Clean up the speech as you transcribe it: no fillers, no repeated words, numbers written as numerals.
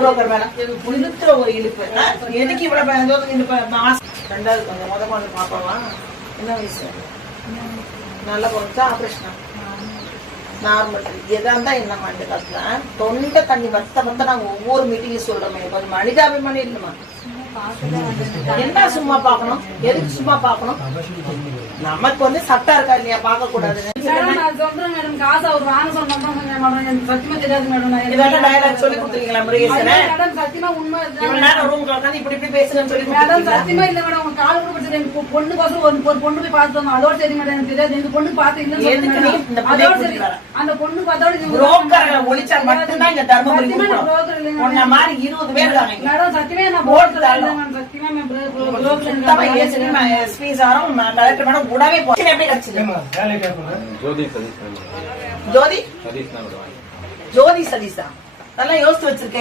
Broker madam இழுத்துற ஒரு இழுப்பு. எதுக்கு இவ்வளவு இழுப்பு? ரெண்டாவது கொஞ்சம் முத கொண்டு பாப்பலாம். என்ன வயசு? நல்லா குறைச்சா ஆபரேஷனா? நார்மல். எதா இருந்தா என்னமா இந்த காலத்துல தொண்டை தண்ணி வத்த நாங்க ஒவ்வொரு மீட்டிங்கும் சொல்றோமே, கொஞ்சம் மனிதாபிமானி இல்லைமா? என்ன சும்மா பாக்கணும்? எதுக்கு சும்மா பாக்கணும்? நமக்கு வந்து சட்டம் இருக்கா இல்லையா? பாக்க கூடாது. சொல்லி கொடுத்துருக்கீங்களா முருகேசன்? இப்படி இப்படி பேசுறேன்னு சொல்லி சத்தியமா இல்ல மேடம். உங்க கால் கூட பொண்ணுக்கோசம் ஒரு பொண்ணு போய் பார்த்து அதோட சரி மேடம் எனக்கு தெரியாது. இந்த பொண்ணு பார்த்து இல்ல அதோட சரி அந்த பொண்ணு புரோக்கர்களை ஒழிச்சா மட்டும்தான் இங்க தர்மபுரி உன்ன மாதிரி 20 பேர் இருக்காங்க மேடம். சத்தியமே நான் போட்டு எஸ்பி சாரும் கலெக்டர் மேடம் கூடவே எப்படி கிடைச்சது? ஜோதி சதீஷா நல்லா யோசிச்சு வச்சிருக்கேன்.